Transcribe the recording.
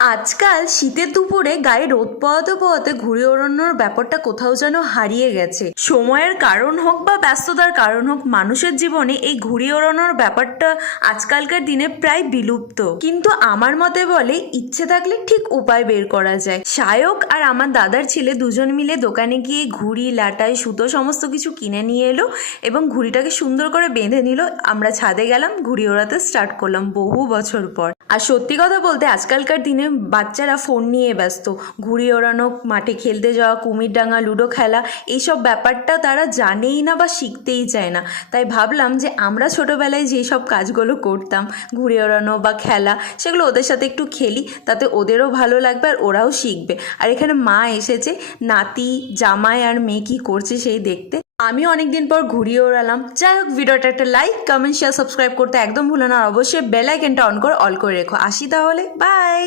আজকাল শীতের দুপুরে গায়ে রোদ পোহাতে পোহাতে ঘুড়ি ওড়ানোর ব্যাপারটা কোথাও যেন হারিয়ে গেছে। সময়ের কারণ হোক বা ব্যস্ততার কারণ হোক, মানুষের জীবনে এই ঘুড়ি ওড়ানোর ব্যাপারটা আজকালকার দিনে প্রায় বিলুপ্ত। কিন্তু আমার মতে বলে, ইচ্ছে থাকলে ঠিক উপায় বের করা যায়। সায়ক আর আমার দাদার ছেলে দুজন মিলে দোকানে গিয়ে ঘুড়ি, লাটাই, সুতো সমস্ত কিছু কিনে নিয়ে এলো এবং ঘুড়িটাকে সুন্দর করে বেঁধে নিল। আমরা ছাদে গেলাম, ঘুড়ি ওড়াতে স্টার্ট করলাম বহু বছর পর। আর সত্যি কথা বলতে, আজকালকার দিনে বাচ্চারা ফোন নিয়ে ব্যস্ত। ঘুড়ি ওড়ানো, মাঠে খেলতে যাওয়া, কুমিরডাঙ্গা, লুডো খেলা, এইসব ব্যাপারটা তারা জানেই না বা শিখতেই চায় না। তাই ভাবলাম যে আমরা ছোটোবেলায় যেই সব কাজগুলো করতাম, ঘুড়ি ওড়ানো বা খেলা, সেগুলো ওদের সাথে একটু খেলি, তাতে ওদেরও ভালো লাগবে আর ওরাও শিখবে। আর এখানে মা এসেছে, নাতি, জামাই আর মেয়ে কী করছে সেই দেখতে। আমি অনেকদিন পর ঘুরিয়ে ওড়ালাম। যাই হোক, ভিডিওটা একটা লাইক, কমেন্ট, শেয়ার, সাবস্ক্রাইব করতে একদম ভুলো না। অবশ্যই বেল আইকনটা অন করে অল করে রেখো। আসি তাহলে, বাই।